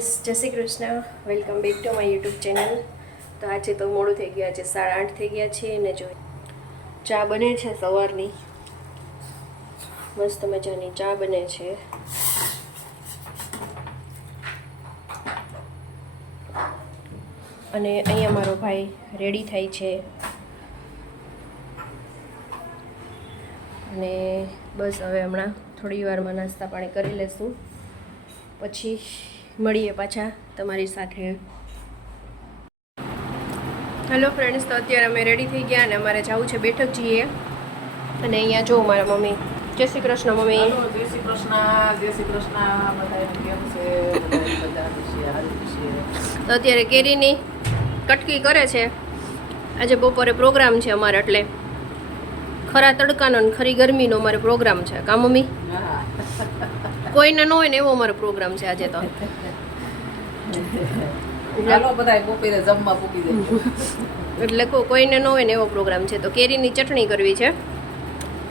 Friends, જય Shri Krishna. Welcome back to my YouTube channel. તો આજે તો મોડું થઈ ગયા છે, 8:30 થઈ ગયા છે ને જો ચા બને છે સવારની. મસ્ત મજાની ચા બને છે. અને અહીંયા મારો ભાઈ રેડી થાય છે. અને બસ હવે હમણાં થોડી વારમાં નાસ્તા પાણી કરી લેશું, પછી મળીએ પાછા તમારી સાથે. હેલો ફ્રેન્ડ્સ, તો અત્યારે અમે રેડી થઈ ગયા અને અમારે જવું છે બેઠક જઈએ. અને અહીંયા જો મારા મમ્મી. જય શ્રી કૃષ્ણ મમ્મી. જય શ્રી કૃષ્ણ. જય શ્રી કૃષ્ણ. બધાને કેમ છે? બધા તો અત્યારે કેરીની કટકી કરે છે. આજે બપોરે પ્રોગ્રામ છે અમારે, એટલે ખરા તડકાનો ને ખરી ગરમીનો અમારે પ્રોગ્રામ છે. કા મમ્મી? કોઈને ન હોય ને એવો અમારો પ્રોગ્રામ છે આજે. તો ચાલો બધાય બપોરે જમવા પૂકી દે. એટલે કોઈને ન હોય ને એવો પ્રોગ્રામ છે. તો કેરીની ચટણી કરવી છે,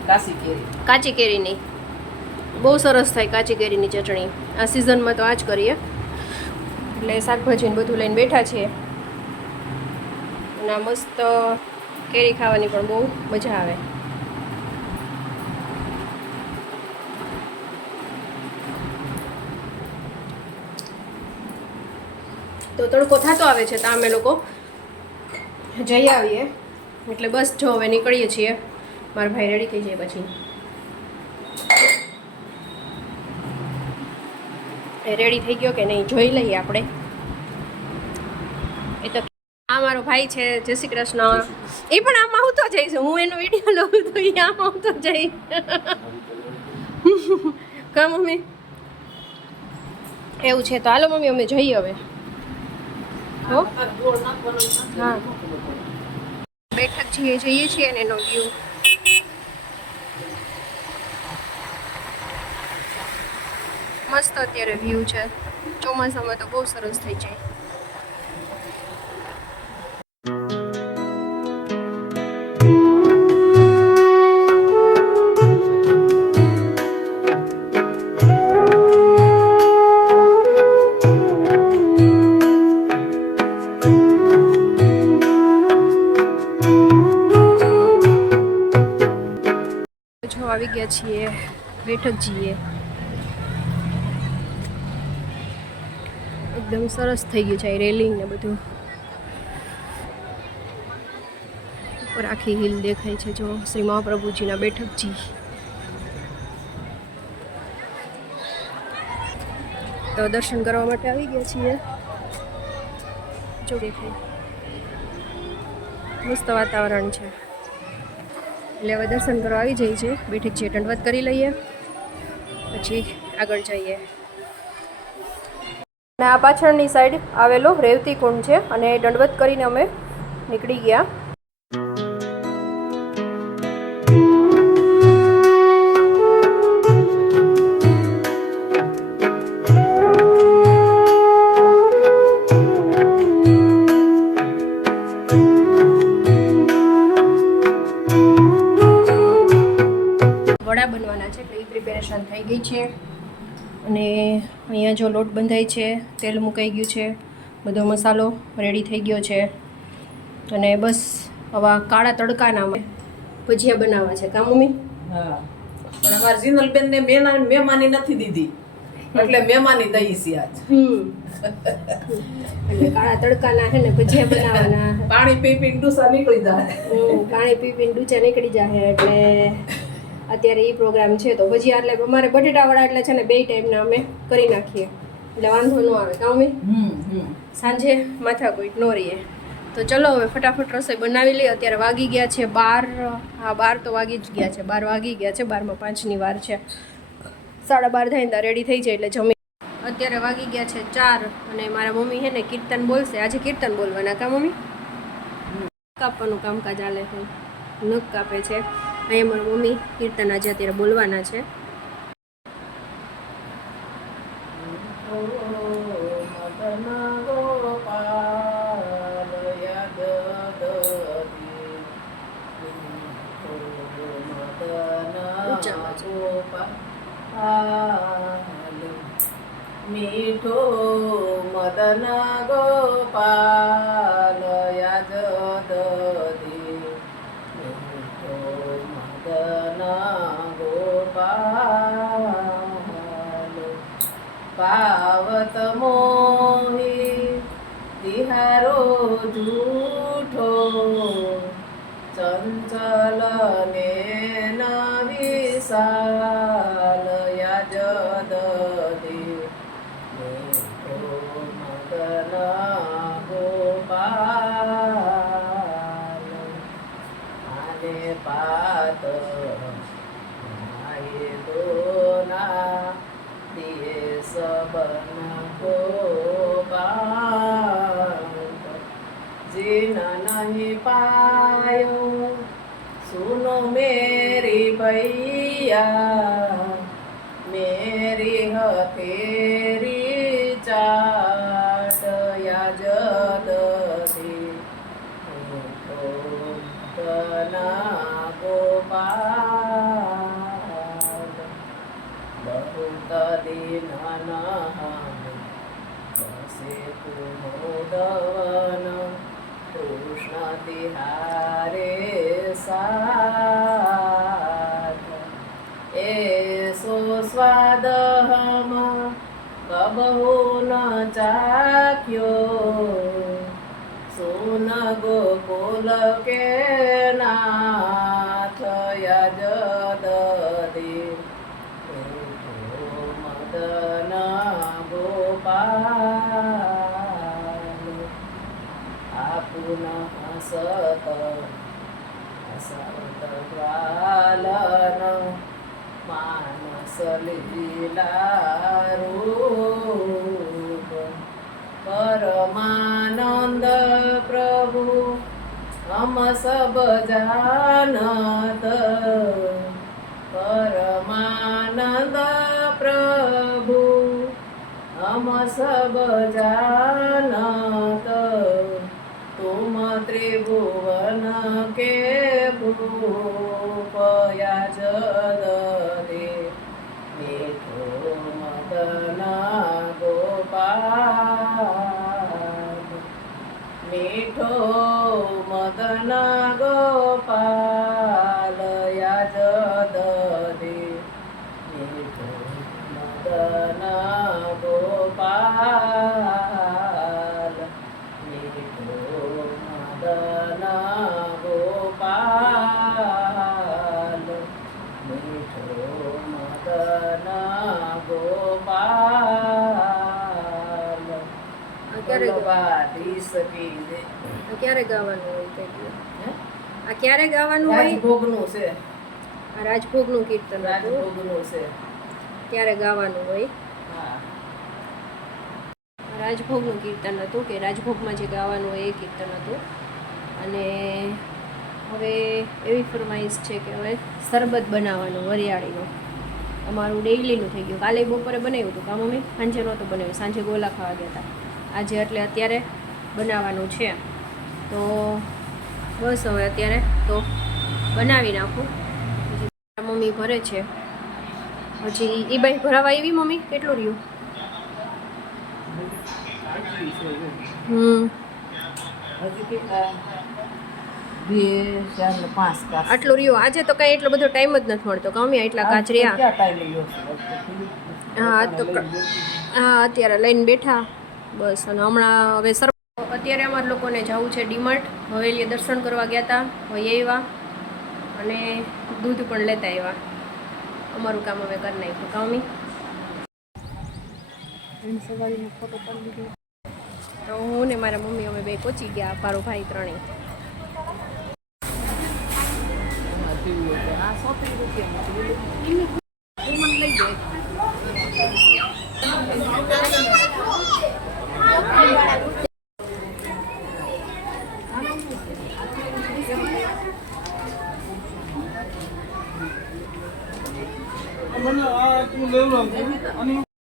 કાચી કેરી. કાચી કેરીની. બહુ સરસ થાય કાચી કેરીની ચટણી. આ સિઝનમાં તો આ જ કરીએ. એટલે શાકભાજીને બધું લઈને બેઠા છીએ. અને આ મસ્ત કેરી ખાવાની પણ બહુ મજા આવે. તો તડકો થતો આવે છે, તો અમે લોકો જઈ આવીએ. એટલે બસ જો હવે નીકળીએ છીએ. મારા ભાઈ રેડી થઈ જાય પછી એ રેડી થઈ ગયો કે નહીં જોઈ લઈએ આપણે. એ તો આ મારો ભાઈ છે. જય શ્રી કૃષ્ણ. એ પણ આમાં હું તો જઈશ, હું એનો વિડીયો લઉં તો એ આમાં હું તો જઈ. કા મમ્મી? એવું છે તો હાલો મમ્મી અમે જઈએ હવે. હો હા, બેઠક જઈએ છીએ અને એનો વ્યૂ મસ્ત અત્યારે વ્યૂ છે. ચોમાસામાં તો બહુ સરસ થઈ જાય. આવી ગયા છીએ બેઠક જઈએ. એકદમ સરસ થઈ ગયું છે રેલિંગ ને બધું. ઉપર આખી હિલ દેખાય છે. જો શ્રી મહાપ્રભુજીના બેઠકજી. તો દર્શન કરવા માટે આવી ગયા છીએ. જો દેખાય મસ્ત વાતાવરણ છે. એટલે હવે દર્શન કરવા આવી જાય છે. બેઠક છે દંડવત કરી લઈએ, પછી આગળ જઈએ. અને આ પાછળની સાઈડ આવેલો રેવતી કુંડ છે અને દંડવત કરીને અમે નીકળી ગયા. વડા બનવાના છે એટલે એ પ્રિપેરેશન થઈ ગઈ છે. અને અહીંયા જો લોટ બંધાય છે, તેલ મુકાઈ ગયું છે, બધો મસાલો રેડી થઈ ગયો છે. અને બસ હવે કાળા તડકાના ભજીયા બનાવવા છે. કા મમ્મી? હા, પણ અમારા જીનલબેન ને મહેમાની નથી દીધી, એટલે મહેમાની દઈ છે આજ. એટલે કાળા તડકાના હે ને ભજીયા બનાવવાના. પાણી પી પી ડૂસા નીકળી જાય. પાણી પી પીને ડૂચા નીકળી જાય. એટલે અત્યારે એ પ્રોગ્રામ છે. તો ભજીયા એટલે અમારે બટેટાવાળા એટલે છે ને 2 ટાઈમના અમે કરી નાખીએ, એટલે વાંધો ન આવે. કાં મમ્મી? સાંજે માથા કોઈ ન રહીએ. તો ચલો હવે ફટાફટ રસોઈ બનાવી લઈએ. અત્યારે વાગી ગયા છે 12. હા, 12 તો વાગી જ ગયા છે. 12 વાગી ગયા છે. 12 માં 5ની વાર છે. 12:30 થાય ને રેડી થઈ જાય એટલે જમી. અત્યારે વાગી ગયા છે 4 અને મારા મમ્મી છે ને કીર્તન બોલશે. આજે કીર્તન બોલવાના. કા મમ્મી? કાપવાનું કામકાજ ચાલે છે. નખ કાપે છે. અહીંયા મારા મમ્મી કીર્તન આજે અત્યારે બોલવાના છે. મીઠો મદન ગોપાલ યાજદધી મીઠો મદન ગોપાલ પાવત મોહી તિહારો જૂઠો ચંચલ ને ન વિશાલ યાજદધી મીઠો મદન ગોપાલ આને પાત આયે દોના દિયે સબન ગોપાલ જીન નહીં પાયો સુનો મેરી ભૈયા મેરી હથેરી ચાટ યાજદધી મીઠો મદન ગોપાલ बहुत दिन बसे कुमोदवन कृष्ण तिहारे साथ ऐसो स्वाद हम कबहु न चाख्यो सुन गोकुल के नाथ યાજદધી મદન ગોપાલ આપુન હસત હસત ગ્વાલન માનસ લીલા રૂપ પરમાનંદ પ્રભુ હમ સબ જાનત परमानंद प्रभु हम सब जानत तुम त्रिभुवन के भूप યાજદધી मीठो मदन गोपाल मीठो मदन गोपाल યાજદધી મીઠો મદન ગોપાલ મીઠો મદન ગોપાલ મીઠો મદન ગોપાલ બલવાધીશ કી જય. ક્યારે ગાવાનું હોય તે કહો. આ ક્યારે ગાવાનું હોય? રાજભોગનું છે, આ રાજભોગનું કીર્તન હતું. રાજભોગનું છે. ક્યારે ગાવાનું હોય? હા, રાજભોગનું કીર્તન હતું કે રાજભોગમાં જે ગાવાનું હોય એ કીર્તન હતું. અને હવે એવી ફરમાઈશ છે કે હવે શરબત બનાવવાનું વરિયાળીનું અમારું ડેઈલીનું થઈ ગયું. કાલે બપોરે બનાવ્યું હતું કામ મમ્મી, સાંજે નહોતું બનાવ્યું, સાંજે ગોલા ખાવા ગયા હતા. આજે એટલે અત્યારે બનાવવાનું છે. તો બસ હવે અત્યારે તો બનાવી નાખું. મમ્મી ભરે છે હજી. એ બાઈ ભરાવા આવી મમ્મી? કેટલું રહ્યું? હજી કેટલા? 2, 4 ને 5 કાચ. આટલું રહ્યું. આજે તો કાંઈ એટલો બધો ટાઈમ જ નથી મળતો કામી, એટલા કાચ રહ્યા. ક્યાં ટાઈમ લ્યો છો? હા તો હા અત્યારે લઈને બેઠા બસ. અને હમણાં હવે અત્યારે અમારા લોકોને જવું છે ડીમાર્ટ. હવેલીએ દર્શન કરવા ગયા હતા, વહી આવ્યા અને દૂધ પણ લેતા આવ્યા. અમારું કામ હવે કરી નાખ્યું કામી. તો હું ને મારા મમ્મી અમે બે પહોંચી ગયા, મારો ભાઈ ત્રણેય. આ 30 રૂપિયા મને લઈ જાય.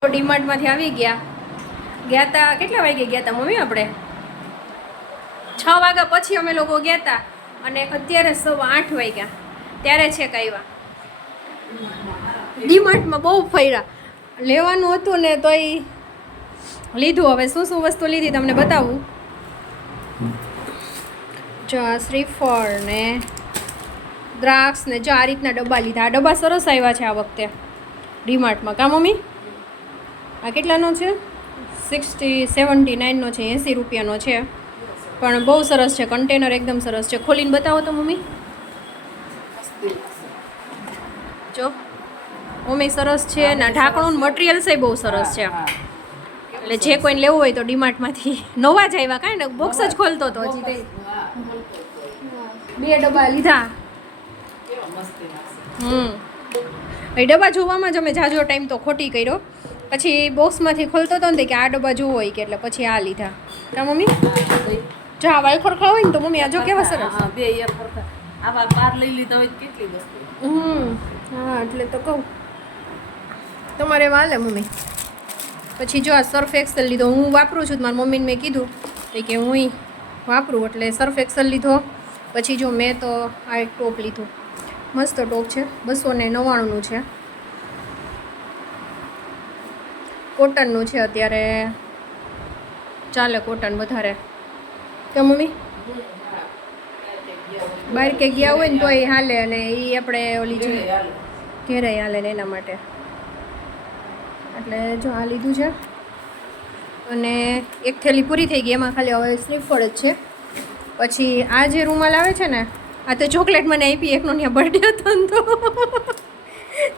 ડીમાર્ટમાંથી આવી ગયા તા. કેટલા વાગે ગયા હતા મમ્મી? આપણે 6 વાગ્યા પછી અમે લોકો ગયા હતા અને અત્યારે 8:15 વાગ્યા ત્યારે છેક આવ્યા. ડીમાર્ટમાં બહુ ફર્યા, લેવાનું હતું ને તોય લીધું. હવે શું શું વસ્તુ લીધી તમને બતાવું. જો આ શ્રીફળ ને દ્રાક્ષ ને જો આ રીતના ડબ્બા લીધા. આ ડબ્બા સરસ આવ્યા છે આ વખતે ડીમાર્ટમાં. કા મમ્મી? આ કેટલાનો છે? 79 છે, 80 રૂપિયાનો છે. પણ બહુ સરસ છે, કન્ટેનર એકદમ સરસ છે. ખોલીને બતાવો તો મમ્મી. જો મમ્મી સરસ છે ને ઢાંકણું મટીરિયલ્સ એ બહુ સરસ છે. એટલે જે કોઈને લેવું હોય તો ડીમાર્ટમાંથી નવા જ આવ્યા કાંઈ ને બોક્સ જ ખોલતો હતો હજી તે 2 ડબ્બા લીધા. એ ડબ્બા જોવામાં જ અમે જાજો ટાઈમ તો ખોટી કર્યો. પછી બોક્સમાંથી ખોલતો હતો ને કે આ ડબ્બા જોવો હોય કે એટલે પછી આ લીધા. કા મમ્મી? જો આ વાલ ખરખા હોય ને તો મમ્મી આ જો કેવા સરસ. બે એક ખરખા આવા 12 લઈ લીધા હોય કેટલી વસ્તુ. હા એટલે તો કહું તમારે વાલે મમ્મી. પછી જો આ સર્ફ એક્સેલ લીધો. હું વાપરું છું, મારી મમ્મીને મેં કીધું કે હું વાપરું એટલે સર્ફ એક્સેલ લીધો. પછી જો મેં તો આ એક ટોપ લીધું. મસ્ત ટોપ છે, 299નું છે. કોટનનું છે અત્યારે ચાલે, કોટન વધારે. કે મમ્મી બહાર કે ગયા હોય ને તોય હાલે, અને એ આપણે ઓલી છે ઘેરે હાલે ને એના માટે. એટલે જો આ લીધું છે. અને એક થેલી પૂરી થઈ ગઈ, એમાં ખાલી હવે શ્રીફળ જ છે. પછી આ જે રૂમાલ આવે છે ને, આ તો ચોકલેટ મને આપી એકનો ત્યાં બર્થડે હતો ને તો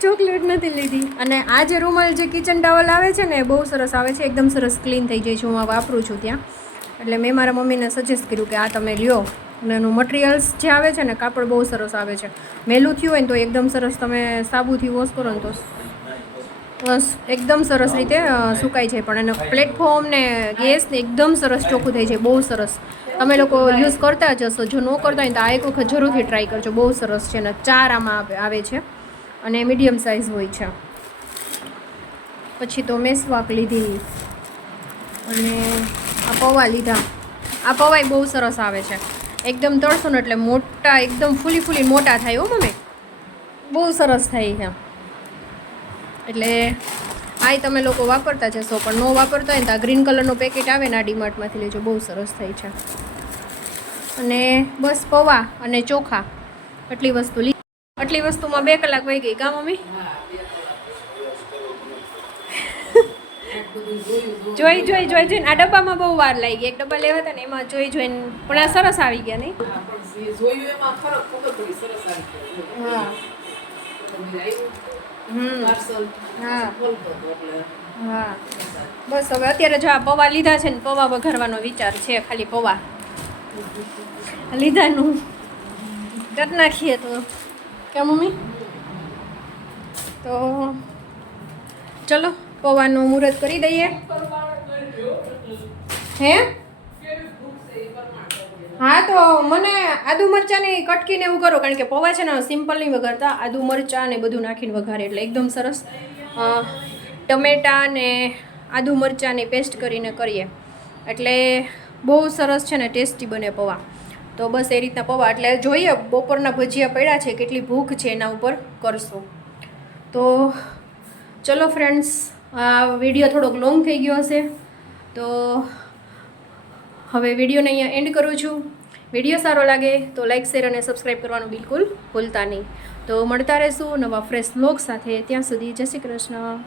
ચોકલેટ નથી લીધી. અને આ જે રૂમાલ જે કિચન ટાવલ આવે છે ને બહુ સરસ આવે છે, એકદમ સરસ ક્લીન થઈ જાય છે. હું આ વાપરું છું ત્યાં, એટલે મેં મારા મમ્મીને સજેસ્ટ કર્યું કે આ તમે લ્યો. અને એનું મટીરિયલ્સ જે આવે છે ને કાપડ બહુ સરસ આવે છે. મેલું થયું હોય ને તો એકદમ સરસ તમે સાબુથી વોશ કરો ને તો બસ એકદમ સરસ રીતે સુકાઈ જાય. પણ એનો પ્લેટફોર્મ ને ગેસ ને એકદમ સરસ ચોખ્ખું થઈ જાય, બહુ સરસ. તમે લોકો યુઝ કરતા જ હશો, જો ન કરતા હોય તો આ એક વખત જરૂરથી ટ્રાય કરજો, બહુ સરસ છે. ને 4 આમાં આવે છે અને મીડિયમ સાઇઝ હોય છે. પછી તો મેસવાક લીધી અને આ પૌવા લીધા. આ પૌવા બહુ સરસ આવે છે, એકદમ તળશો ને એટલે મોટા એકદમ ફૂલી મોટા થાય. હો મમ્મી બહુ સરસ થાય છે. એટલે આ તમે લોકો વાપરતા જશો, પણ ન વાપરતા હોય ને તો આ ગ્રીન કલરનું પેકેટ આવે ને આ ડીમાર્ટમાંથી લેજો, બહુ સરસ થાય છે. અને બસ પૌવા અને ચોખા આટલી વસ્તુ લીધી. આટલી વસ્તુમાં 2 કલાક વહી ગઈ. કા મમ્મી? જોઈને આ ડબ્બામાં બહુ વાર લાગી ગઈ. એક ડબ્બા લેવા હતા ને એમાં જોઈને પણ આ સરસ આવી ગયા નહીં? હા બસ હવે અત્યારે જો આ પૌવા લીધા છે ને, પૌવા વઘારવાનો વિચાર છે. ખાલી પૌવા લીધાનું કરી નાખીએ તો કે મમ્મી. તો ચલો પૌવાનું મુહૂર્ત કરી દઈએ. હે હા તો મને આદુ મરચાંની કટકીને એવું કરો, કારણ કે પૌવા છે ને સિમ્પલ નહીં વઘારતા, આદુ મરચાં ને બધું નાખીને વઘારે એટલે એકદમ સરસ. ટમેટાં ને આદુ મરચાંની પેસ્ટ કરીને કરીએ એટલે બહુ સરસ છે ને ટેસ્ટી બને પૌવા. તો બસ એ રીતના પૌવા. એટલે જોઈએ બપોરના ભજીયા પડ્યા છે, કેટલી ભૂખ છે એના ઉપર કરશું. તો ચલો ફ્રેન્ડ્સ, આ વિડીયો થોડોક લોંગ થઈ ગયો હશે તો હવે વિડીયોને અહીંયા એન્ડ કરું છું. વિડીયો સારો લાગે તો લાઇક, શેર અને સબસ્ક્રાઈબ કરવાનું બિલકુલ ભૂલતા નહીં. તો મળતા રહેશું નવા ફ્રેશ વ્લોગ સાથે. ત્યાં સુધી જય શ્રી કૃષ્ણ.